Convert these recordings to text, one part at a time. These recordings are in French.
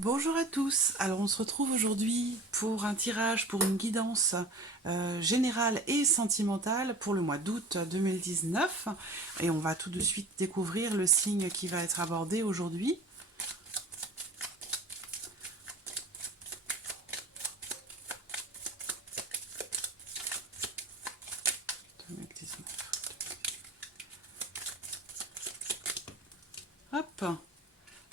Bonjour à tous, alors on se retrouve aujourd'hui pour un tirage, pour une guidance générale et sentimentale pour le mois d'août 2019 et on va tout de suite découvrir le signe qui va être abordé aujourd'hui. Hop,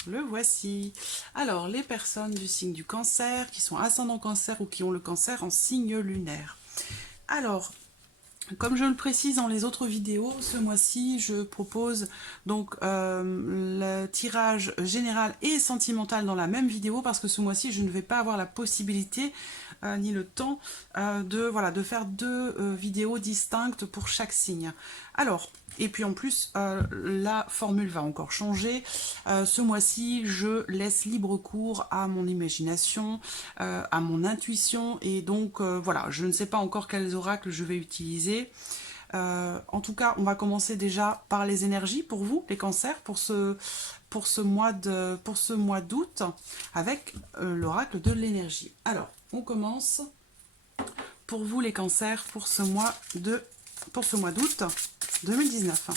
le voici. Alors, les personnes du signe du cancer, qui sont ascendant cancer ou qui ont le cancer en signe lunaire. Alors, comme je le précise dans les autres vidéos, ce mois-ci, je propose donc le tirage général et sentimental dans la même vidéo parce que ce mois-ci, je ne vais pas avoir la possibilité ni le temps de faire deux vidéos distinctes pour chaque signe. Alors, et puis en plus, la formule va encore changer. Ce mois-ci, je laisse libre cours à mon imagination, à mon intuition, et donc voilà, je ne sais pas encore quels oracles je vais utiliser. En tout cas, on va commencer déjà par les énergies pour vous, les cancers, pour ce mois d'août, avec l'oracle de l'énergie. Alors, on commence pour vous les cancers pour ce mois d'août 2019.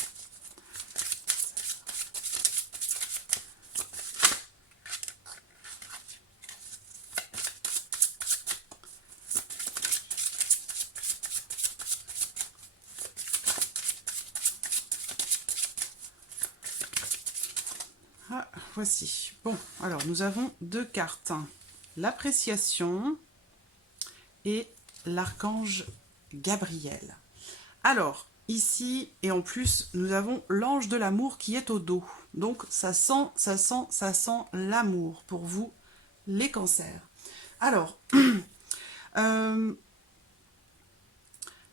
Ah, voici. Bon, alors nous avons deux cartes. L'appréciation et l'archange Gabriel. Alors, ici, et en plus, nous avons l'ange de l'amour qui est au dos. Donc, ça sent l'amour pour vous, les cancers. Alors,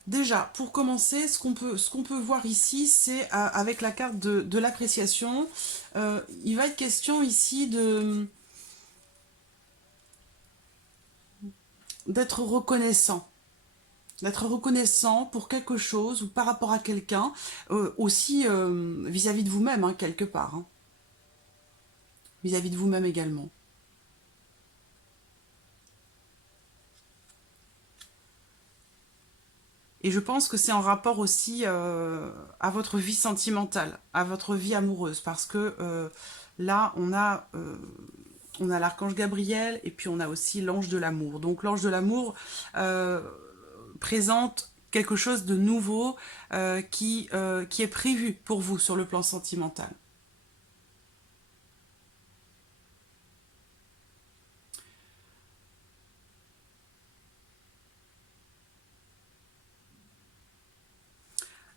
déjà, pour commencer, ce qu'on peut voir ici, c'est avec la carte de l'appréciation, il va être question ici d'être reconnaissant. D'être reconnaissant pour quelque chose ou par rapport à quelqu'un, aussi vis-à-vis de vous-même, hein, quelque part. Hein. Vis-à-vis de vous-même également. Et je pense que c'est en rapport aussi à votre vie sentimentale, à votre vie amoureuse, parce que là, on a l'archange Gabriel et puis on a aussi l'ange de l'amour. Donc l'ange de l'amour présente quelque chose de nouveau qui est prévu pour vous sur le plan sentimental.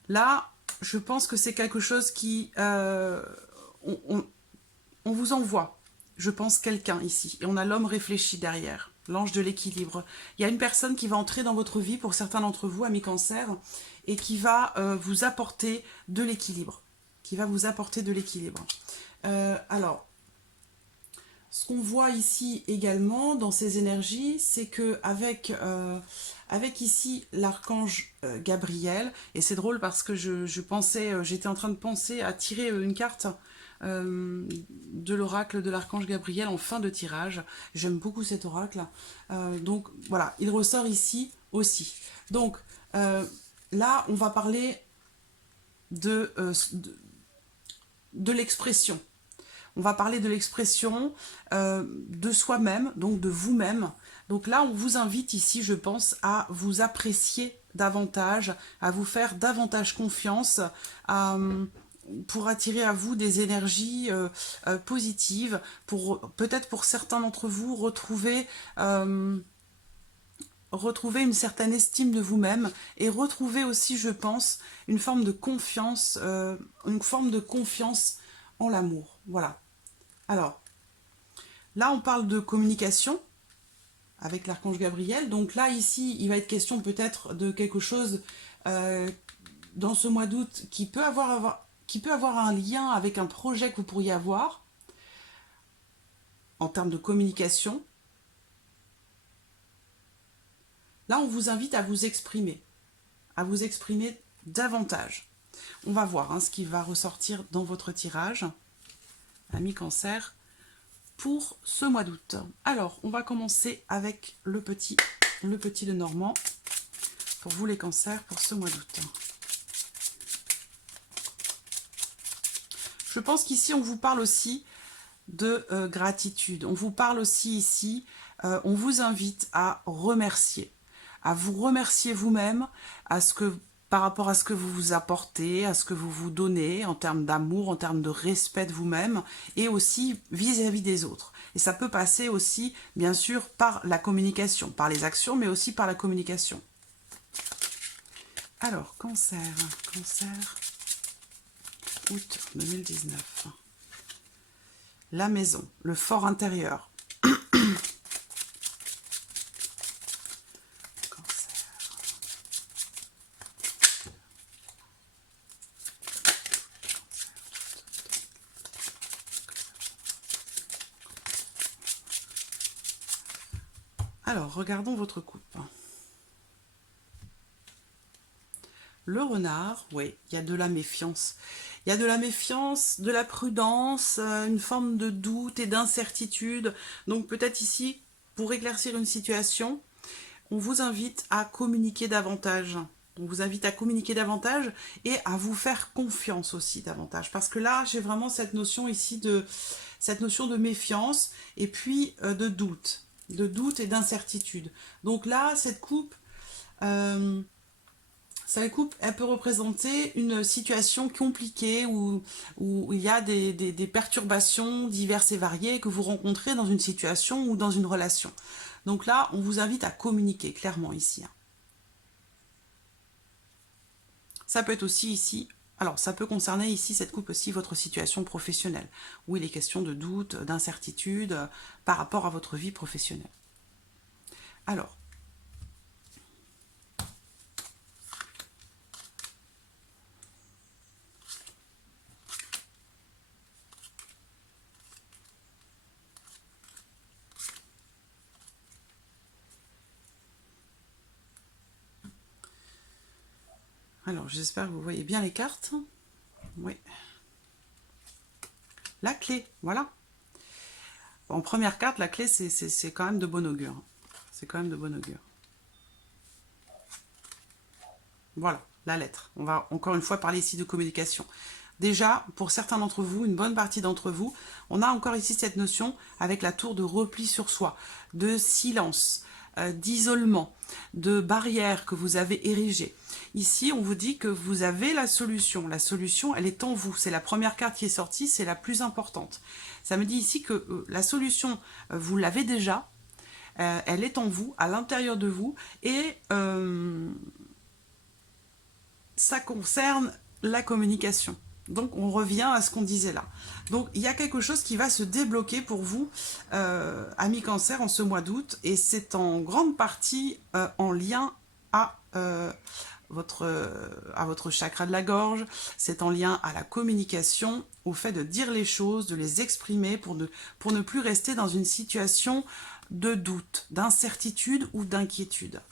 Là, je pense que c'est quelque chose qui... on vous envoie, je pense, quelqu'un ici. Et on a l'homme réfléchi derrière, l'ange de l'équilibre. Il y a une personne qui va entrer dans votre vie, pour certains d'entre vous, amis cancer, et qui va vous apporter de l'équilibre. Qui va vous apporter de l'équilibre. Alors, ce qu'on voit ici également dans ces énergies, c'est que avec ici l'archange Gabriel, et c'est drôle parce que j'étais en train de penser à tirer une carte de l'oracle de l'archange Gabriel en fin de tirage. J'aime beaucoup cet oracle. Donc voilà, il ressort ici aussi. Donc là, on va parler de l'expression. On va parler de l'expression de soi-même, donc de vous-même. Donc là, on vous invite ici, je pense, à vous apprécier davantage, à vous faire davantage confiance, pour attirer à vous des énergies positives, pour peut-être pour certains d'entre vous retrouver une certaine estime de vous-même et retrouver aussi, je pense, une forme de confiance en l'amour. Voilà. Alors, là, on parle de communication avec l'archange Gabriel. Donc là, ici, il va être question peut-être de quelque chose dans ce mois d'août qui peut avoir un lien avec un projet que vous pourriez avoir en termes de communication. Là, on vous invite à vous exprimer davantage. On va voir hein, ce qui va ressortir dans votre tirage, ami cancer. pour ce mois d'août. Alors, on va commencer avec le petit de Normand, pour vous les cancers, pour ce mois d'août. Je pense qu'ici, on vous parle aussi de gratitude. On vous parle aussi ici, on vous invite à remercier, à vous remercier vous-même, par rapport à ce que vous vous apportez, à ce que vous vous donnez en termes d'amour, en termes de respect de vous-même et aussi vis-à-vis des autres. Et ça peut passer aussi, bien sûr, par la communication, par les actions, mais aussi par la communication. Alors, cancer, août 2019. La maison, le fort intérieur. Alors, regardons votre coupe. Le renard, oui, il y a de la méfiance. Il y a de la méfiance, de la prudence, une forme de doute et d'incertitude. Donc peut-être ici, pour éclaircir une situation, on vous invite à communiquer davantage. On vous invite à communiquer davantage et à vous faire confiance aussi davantage. Parce que là, j'ai vraiment cette notion ici cette notion de méfiance et puis de doute et d'incertitude. Donc là, cette coupe, elle peut représenter une situation compliquée où il y a des perturbations diverses et variées que vous rencontrez dans une situation ou dans une relation. Donc là, on vous invite à communiquer clairement ici. Ça peut être aussi ici, alors ça peut concerner ici, cette coupe aussi, votre situation professionnelle, où il est question de doute, d'incertitude par rapport à votre vie professionnelle. Alors, j'espère que vous voyez bien les cartes. Oui. La clé, voilà. En première carte, la clé, c'est quand même de bon augure. C'est quand même de bon augure. Voilà, la lettre. On va encore une fois parler ici de communication. Déjà, pour certains d'entre vous, une bonne partie d'entre vous, on a encore ici cette notion avec la tour de repli sur soi, de silence, d'isolement, de barrière que vous avez érigée. Ici, on vous dit que vous avez la solution. La solution, elle est en vous. C'est la première carte qui est sortie, c'est la plus importante. Ça me dit ici que la solution, vous l'avez déjà, elle est en vous, à l'intérieur de vous, et ça concerne la communication. Donc, on revient à ce qu'on disait là. Donc, il y a quelque chose qui va se débloquer pour vous, amis cancer, en ce mois d'août. Et c'est en grande partie en lien à votre chakra de la gorge. C'est en lien à la communication, au fait de dire les choses, de les exprimer pour ne plus rester dans une situation de doute, d'incertitude ou d'inquiétude.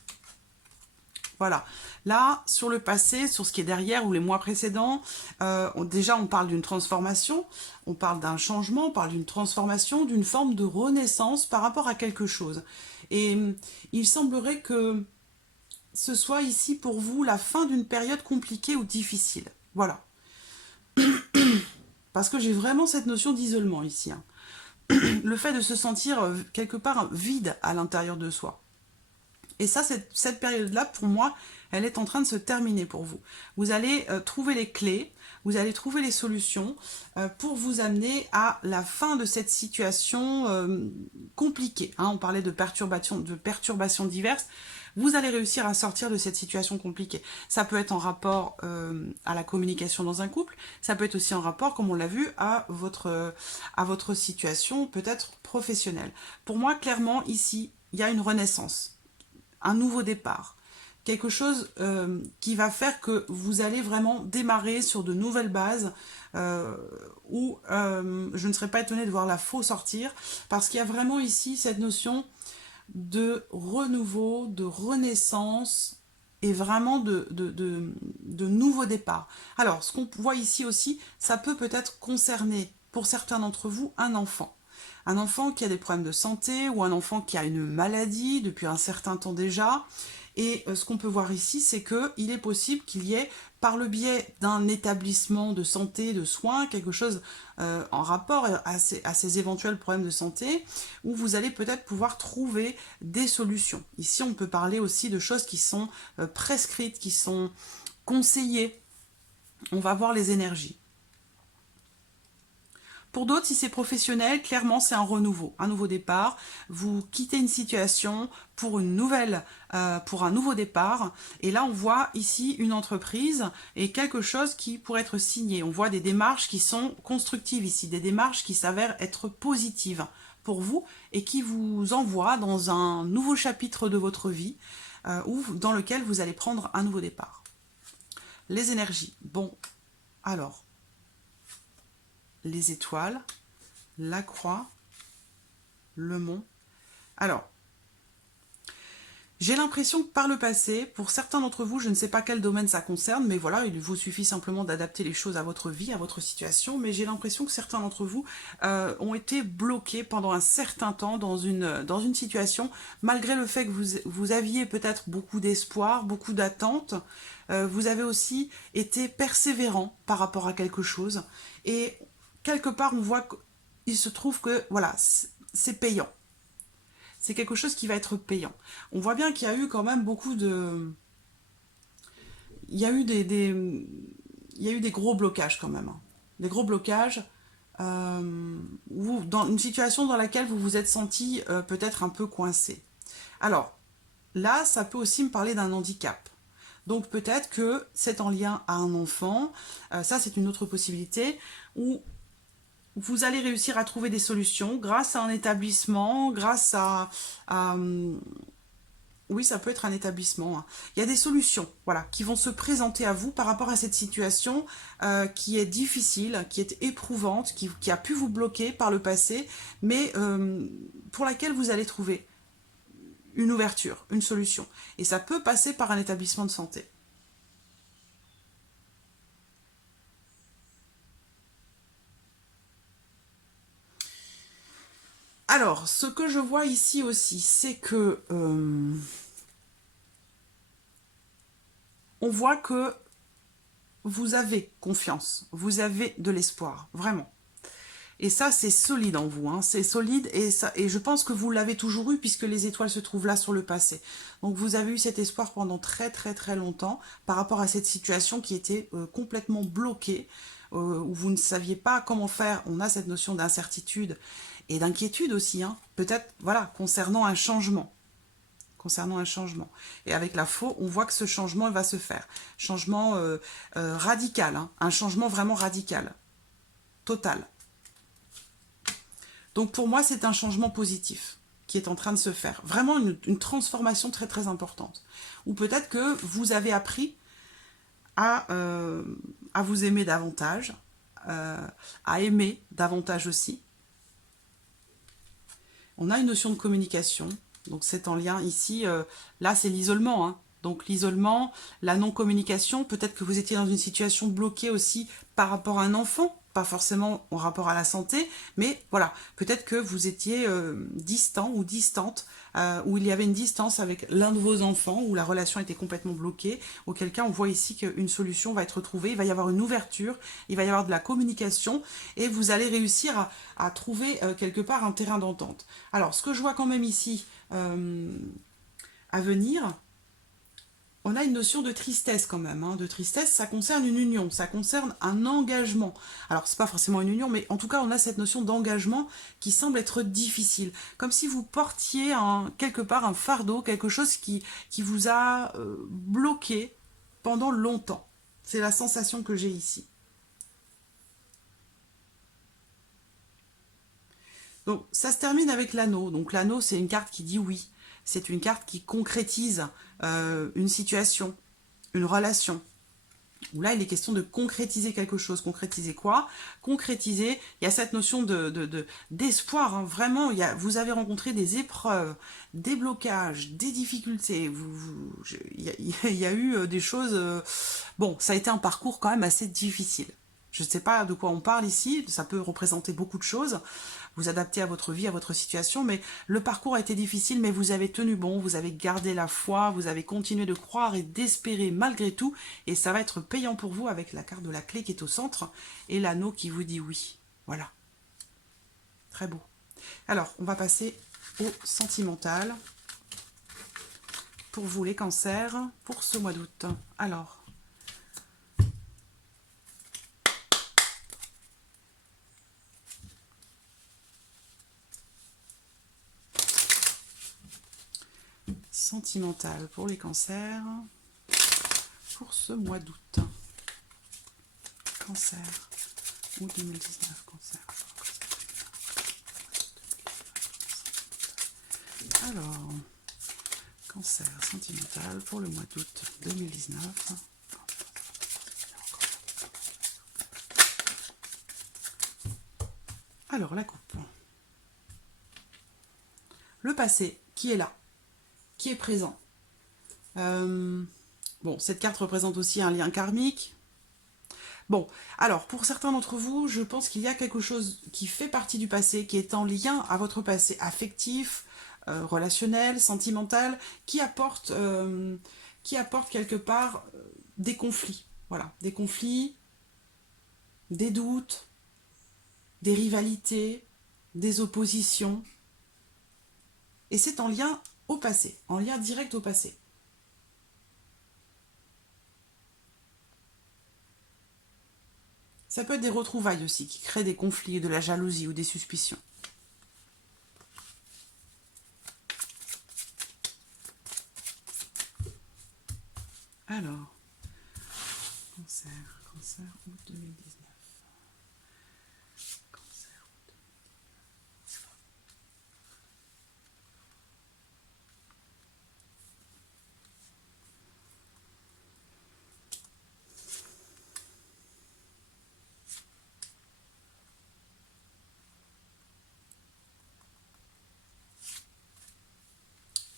Voilà. Là, sur le passé, sur ce qui est derrière ou les mois précédents, déjà on parle d'une transformation, on parle d'un changement, on parle d'une transformation, d'une forme de renaissance par rapport à quelque chose. Et il semblerait que ce soit ici pour vous la fin d'une période compliquée ou difficile. Voilà. Parce que j'ai vraiment cette notion d'isolement ici. Hein. Le fait de se sentir quelque part vide à l'intérieur de soi. Et ça, cette période-là, pour moi, elle est en train de se terminer pour vous. Vous allez trouver les clés, vous allez trouver les solutions pour vous amener à la fin de cette situation compliquée. Hein, on parlait de perturbations diverses. Vous allez réussir à sortir de cette situation compliquée. Ça peut être en rapport à la communication dans un couple, ça peut être aussi en rapport, comme on l'a vu, à votre situation peut-être professionnelle. Pour moi, clairement, ici, il y a une renaissance. Un nouveau départ, quelque chose qui va faire que vous allez vraiment démarrer sur de nouvelles bases où je ne serais pas étonnée de voir la faux sortir parce qu'il y a vraiment ici cette notion de renouveau, de renaissance et vraiment de nouveaux départs. Alors, ce qu'on voit ici aussi, ça peut peut-être concerner pour certains d'entre vous un enfant. un enfant qui a des problèmes de santé ou un enfant qui a une maladie depuis un certain temps déjà. Et ce qu'on peut voir ici, c'est qu'il est possible qu'il y ait, par le biais d'un établissement de santé, de soins, quelque chose en rapport à ces éventuels problèmes de santé, où vous allez peut-être pouvoir trouver des solutions. Ici, on peut parler aussi de choses qui sont prescrites, qui sont conseillées. On va voir les énergies. Pour d'autres, si c'est professionnel, clairement, c'est un nouveau départ. Vous quittez une situation pour pour un nouveau départ. Et là, on voit ici une entreprise et quelque chose qui pourrait être signé. On voit des démarches qui sont constructives ici, des démarches qui s'avèrent être positives pour vous et qui vous envoient dans un nouveau chapitre de votre vie ou dans lequel vous allez prendre un nouveau départ. Les énergies. Bon, alors, les étoiles, la croix, le mont. Alors, j'ai l'impression que par le passé, pour certains d'entre vous, je ne sais pas quel domaine ça concerne, mais voilà, il vous suffit simplement d'adapter les choses à votre vie, à votre situation, mais j'ai l'impression que certains d'entre vous ont été bloqués pendant un certain temps dans une situation, malgré le fait que vous aviez peut-être beaucoup d'espoir, beaucoup d'attentes, vous avez aussi été persévérant par rapport à quelque chose, et quelque part, on voit qu'il se trouve que, voilà, c'est payant. C'est quelque chose qui va être payant. On voit bien qu'il y a eu quand même beaucoup de... Il y a eu il y a eu des gros blocages quand même. Des gros blocages dans une situation dans laquelle vous vous êtes senti peut-être un peu coincé. Alors, là, ça peut aussi me parler d'un handicap. Donc peut-être que c'est en lien à un enfant. Ça, c'est une autre possibilité. Ou vous allez réussir à trouver des solutions grâce à un établissement, grâce à oui, ça peut être un établissement. Hein. Il y a des solutions, voilà, qui vont se présenter à vous par rapport à cette situation qui est difficile, qui est éprouvante, qui a pu vous bloquer par le passé, mais pour laquelle vous allez trouver une ouverture, une solution. Et ça peut passer par un établissement de santé. Alors, ce que je vois ici aussi, c'est que on voit que vous avez confiance, vous avez de l'espoir, vraiment. Et ça, c'est solide en vous, hein. C'est solide et je pense que vous l'avez toujours eu puisque les étoiles se trouvent là sur le passé. Donc vous avez eu cet espoir pendant très très très longtemps par rapport à cette situation qui était complètement bloquée, où vous ne saviez pas comment faire. On a cette notion d'incertitude et d'inquiétude aussi, hein. Peut-être, voilà, concernant un changement. Concernant un changement. Et avec la faux, on voit que ce changement va se faire. Changement radical, hein. Un changement vraiment radical. Total. Donc pour moi, c'est un changement positif qui est en train de se faire. Vraiment une transformation très très importante. Ou peut-être que vous avez appris à vous aimer davantage, à aimer davantage aussi. On a une notion de communication, donc c'est en lien ici, là c'est l'isolement, hein. Donc l'isolement, la non-communication, peut-être que vous étiez dans une situation bloquée aussi par rapport à un enfant, pas forcément en rapport à la santé, mais voilà, peut-être que vous étiez distant ou distante, où il y avait une distance avec l'un de vos enfants, où la relation était complètement bloquée, auquel cas on voit ici qu'une solution va être trouvée, il va y avoir une ouverture, il va y avoir de la communication, et vous allez réussir à trouver quelque part un terrain d'entente. Alors, ce que je vois quand même ici à venir, on a une notion de tristesse quand même, hein. De tristesse, ça concerne une union, ça concerne un engagement. Alors, c'est pas forcément une union, mais en tout cas, on a cette notion d'engagement qui semble être difficile. Comme si vous portiez quelque part un fardeau, quelque chose qui vous a bloqué pendant longtemps. C'est la sensation que j'ai ici. Donc, ça se termine avec l'anneau. Donc, l'anneau, c'est une carte qui dit oui. C'est une carte qui concrétise une situation, une relation. Où là, il est question de concrétiser quelque chose. Concrétiser quoi? Concrétiser, il y a cette notion d'espoir. Hein. Vraiment, vous avez rencontré des épreuves, des blocages, des difficultés. Il y a eu des choses... bon, ça a été un parcours quand même assez difficile. Je ne sais pas de quoi on parle ici, ça peut représenter beaucoup de choses, vous adapter à votre vie, à votre situation, mais le parcours a été difficile, mais vous avez tenu bon, vous avez gardé la foi, vous avez continué de croire et d'espérer malgré tout, et ça va être payant pour vous avec la carte de la clé qui est au centre, et l'anneau qui vous dit oui. Voilà. Très beau. Alors, on va passer au sentimental, pour vous les cancers, pour ce mois d'août. Alors... sentimental pour les cancers pour ce mois d'août. Cancer ou 2019 cancer. Alors, cancer sentimental pour le mois d'août 2019. Alors, la coupe. Le passé qui est là, qui est présent. Bon, cette carte représente aussi un lien karmique. Bon, alors, pour certains d'entre vous, je pense qu'il y a quelque chose qui fait partie du passé, qui est en lien à votre passé affectif, relationnel, sentimental, qui apporte quelque part des conflits. Voilà, des conflits, des doutes, des rivalités, des oppositions. Et c'est en lien au passé, en lien direct au passé. Ça peut être des retrouvailles aussi, qui créent des conflits, de la jalousie ou des suspicions. Alors, cancer, août 2019. Cancer, août 2019.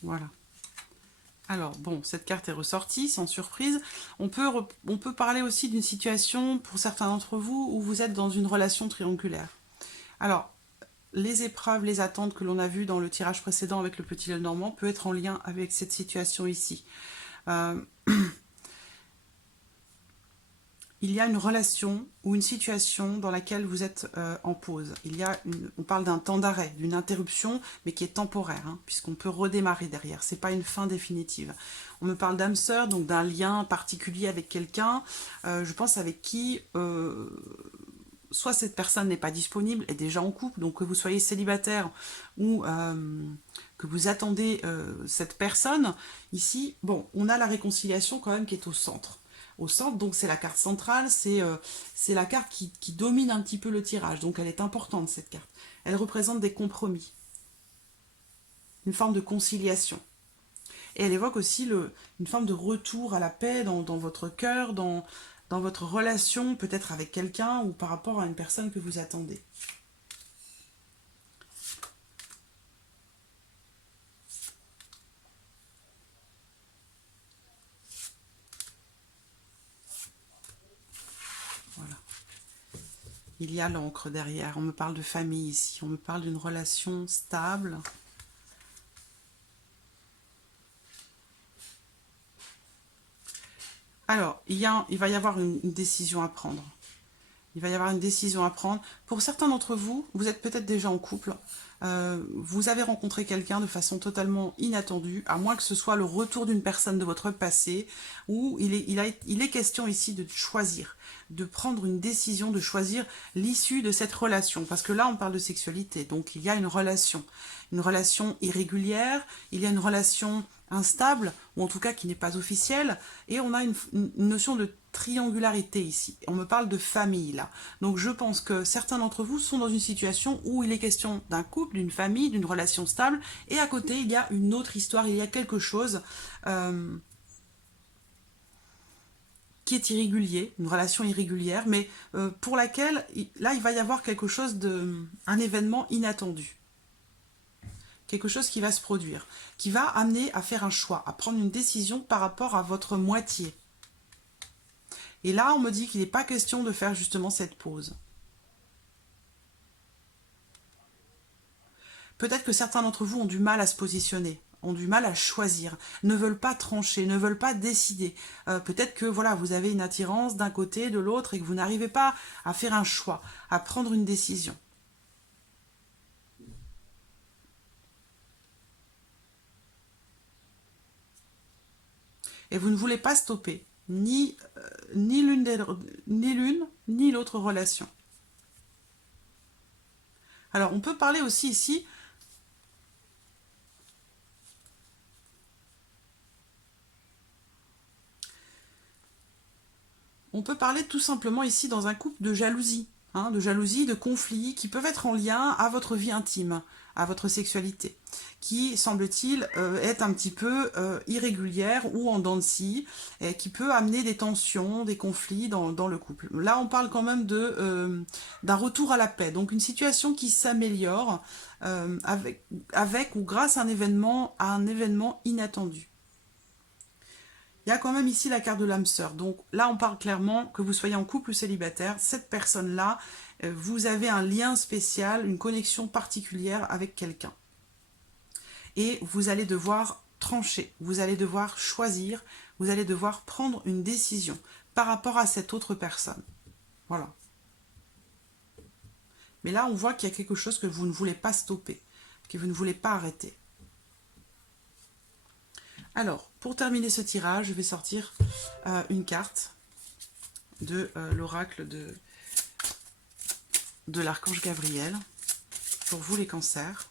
Voilà. Alors, bon, cette carte est ressortie, sans surprise. On peut parler aussi d'une situation, pour certains d'entre vous, où vous êtes dans une relation triangulaire. Alors, les épreuves, les attentes que l'on a vues dans le tirage précédent avec le petit Lenormand peut être en lien avec cette situation ici. Il y a une relation ou une situation dans laquelle vous êtes en pause. On parle d'un temps d'arrêt, d'une interruption, mais qui est temporaire, hein, puisqu'on peut redémarrer derrière. Ce n'est pas une fin définitive. On me parle d'âme sœur, donc d'un lien particulier avec quelqu'un, je pense avec qui... soit cette personne n'est pas disponible, est déjà en couple, donc que vous soyez célibataire ou que vous attendez cette personne, ici, bon, on a la réconciliation quand même qui est au centre. Au centre, donc c'est la carte centrale, c'est la carte qui domine un petit peu le tirage, donc elle est importante cette carte. Elle représente des compromis, une forme de conciliation. Et elle évoque aussi une forme de retour à la paix dans votre cœur, dans votre relation, peut-être avec quelqu'un ou par rapport à une personne que vous attendez. Voilà. Il y a l'encre derrière. On me parle de famille ici. On me parle d'une relation stable. Alors, il va y avoir une décision à prendre. Il va y avoir une décision à prendre. Pour certains d'entre vous, vous êtes peut-être déjà en couple. Vous avez rencontré quelqu'un de façon totalement inattendue, à moins que ce soit le retour d'une personne de votre passé, où il est question ici de choisir, de prendre une décision, de choisir l'issue de cette relation. Parce que là, on parle de sexualité, donc il y a une relation irrégulière, il y a une relation instable, ou en tout cas qui n'est pas officielle, et on a une notion de triangularité ici. On me parle de famille là. Donc je pense que certains d'entre vous sont dans une situation où il est question d'un couple, d'une famille, d'une relation stable, et à côté il y a une autre histoire, il y a quelque chose qui est irrégulier, une relation irrégulière, mais pour laquelle, là il va y avoir quelque chose un événement inattendu. Quelque chose qui va se produire, qui va amener à faire un choix, à prendre une décision par rapport à votre moitié. Et là, on me dit qu'il n'est pas question de faire justement cette pause. Peut-être que certains d'entre vous ont du mal à se positionner, ont du mal à choisir, ne veulent pas trancher, ne veulent pas décider. Peut-être que voilà, vous avez une attirance d'un côté, de l'autre, et que vous n'arrivez pas à faire un choix, à prendre une décision. Et vous ne voulez pas stopper ni l'une ni l'autre relation. Alors, on peut parler aussi ici on peut parler tout simplement ici dans un couple de jalousie, de jalousie, de conflits qui peuvent être en lien à votre vie intime, à votre sexualité, qui, semble-t-il, est un petit peu irrégulière ou en dents de scie, et qui peut amener des tensions, des conflits dans le couple. Là, on parle quand même d'un retour à la paix, donc une situation qui s'améliore avec ou grâce à un événement inattendu. Il y a quand même ici la carte de l'âme sœur. Donc là, on parle clairement que vous soyez en couple ou célibataire. Cette personne-là, vous avez un lien spécial, une connexion particulière avec quelqu'un. Et vous allez devoir trancher, vous allez devoir choisir, vous allez devoir prendre une décision par rapport à cette autre personne. Voilà. Mais là, on voit qu'il y a quelque chose que vous ne voulez pas stopper, que vous ne voulez pas arrêter. Alors, pour terminer ce tirage, je vais sortir une carte de l'oracle de l'archange Gabriel pour vous les cancers.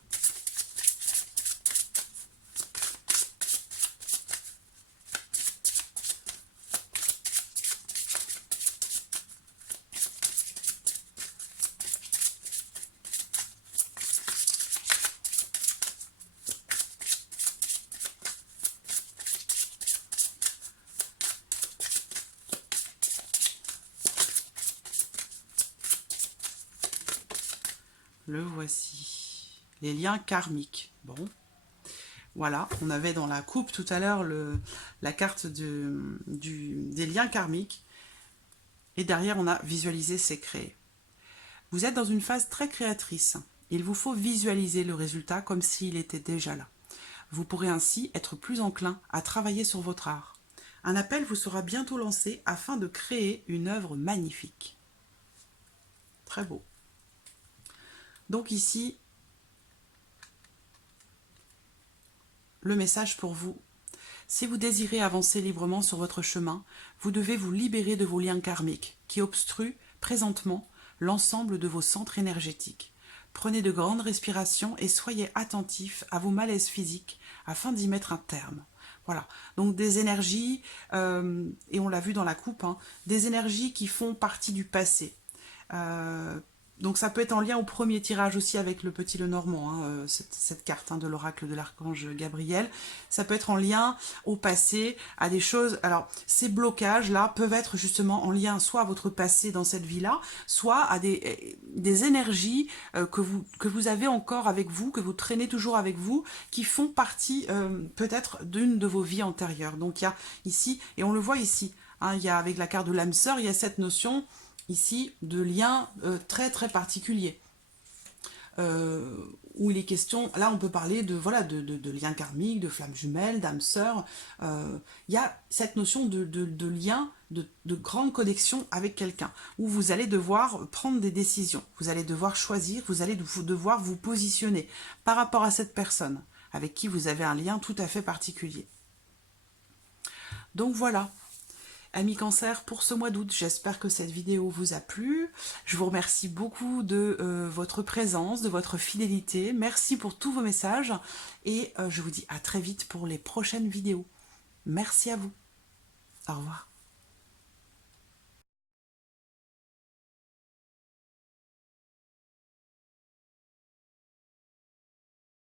Le voici. Les liens karmiques. Bon. Voilà, on avait dans la coupe tout à l'heure la carte des liens karmiques. Et derrière, on a visualisé, c'est créé. Vous êtes dans une phase très créatrice. Il vous faut visualiser le résultat comme s'il était déjà là. Vous pourrez ainsi être plus enclin à travailler sur votre art. Un appel vous sera bientôt lancé afin de créer une œuvre magnifique. Très beau. Donc ici, le message pour vous. Si vous désirez avancer librement sur votre chemin, vous devez vous libérer de vos liens karmiques qui obstruent présentement l'ensemble de vos centres énergétiques. Prenez de grandes respirations et soyez attentifs à vos malaises physiques afin d'y mettre un terme. Voilà, donc des énergies, et on l'a vu dans la coupe, des énergies qui font partie du passé. Donc ça peut être en lien au premier tirage aussi avec le petit Lenormand, cette carte de l'oracle de l'archange Gabriel. Ça peut être en lien au passé, à des choses... Alors, ces blocages-là peuvent être justement en lien soit à votre passé dans cette vie-là, soit à des énergies que vous avez encore avec vous, que vous traînez toujours avec vous, qui font partie peut-être d'une de vos vies antérieures. Donc il y a ici, et on le voit ici, il y a avec la carte de l'âme sœur, il y a cette notion... ici, de liens très très particuliers. Où il est question, là on peut parler de liens karmiques, de flammes jumelles, d'âmes sœurs. Il y a cette notion de lien, de grande connexion avec quelqu'un, où vous allez devoir prendre des décisions, vous allez devoir choisir, vous allez devoir vous positionner par rapport à cette personne, avec qui vous avez un lien tout à fait particulier. Donc voilà. Amis Cancer, pour ce mois d'août, j'espère que cette vidéo vous a plu. Je vous remercie beaucoup de votre présence, de votre fidélité. Merci pour tous vos messages et je vous dis à très vite pour les prochaines vidéos. Merci à vous. Au revoir.